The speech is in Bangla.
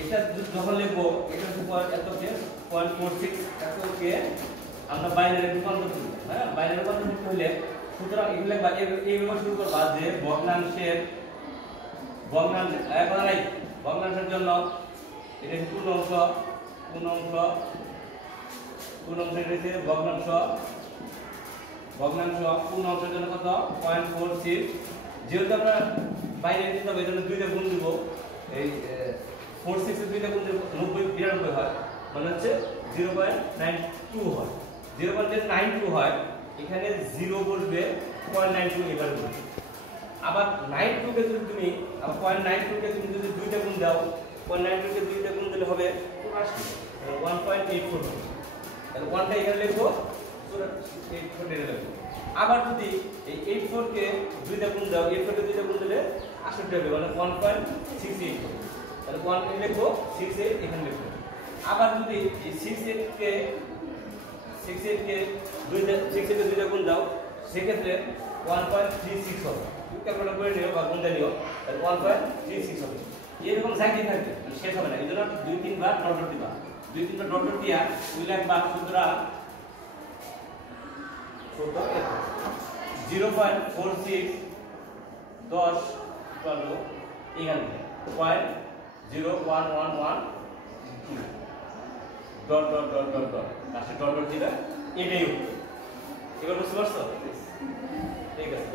এটা যখন লিখবো এটা এতকে 0.46 এতকে আমরা বাইনারি রূপান্তর করব। হ্যাঁ, বাইনারি রূপান্তর করতে হলে সুতরাং এগুলো এইভাবে শুরু করবা যে ভগ্নাংশের জন্য এটা পূর্ণাংশ রয়েছে পূর্ণাংশের জন্য কত 0.46। যেহেতু আমরা বাইনারি দিতে হবে এই জন্য 2 দিয়ে গুণ দিব। এই 46 এর 2 দিয়ে গুণ দিলে 92 হয়, মানে হচ্ছে 0.92 হয়। 0.92 হয়, এখানে 0 বসবে 0.92 এবারে বসবে। আবার 92 কে যদি তুমি 0.92 কে তুমি যদি 2 দিয়ে গুণ দাও, 0.92 কে 2 দিয়ে গুণ দিলে হবে 1.84 হবে। তাহলে 1 টা এখানে লিখবো, 84 এখানে লিখবো। আবার যদি এই 84 কে 2 দিয়ে গুণ দাও, 84 কে 2 দিয়ে গুণ দিলে 68 হবে, মানে 1.68 হবে। তাহলে 1 এখানে লিখবো, 68 এখানে লিখবো। আবার যদি এই 68 কে 2 দিয়ে গুণ দাও, সেক্ষেত্রে 1.36 হবে। ক্যালকুলেট করে নিও বা গুণ দিয়ে নিও, তাহলে 1.36 হবে। এরকম সাইকেল থাকবে, শেষ হবে না। এই জন্য 2-3 বার ডট দিবা, 2-3 বার ডট দিয়া ওই লিখবা সুতরাং 0.46 10 12 এখানে 0.0112 ডট লাস্টে ডট দিবে, এটাই উত্তর। এবার বুঝতে পারছো? ঠিক আছে।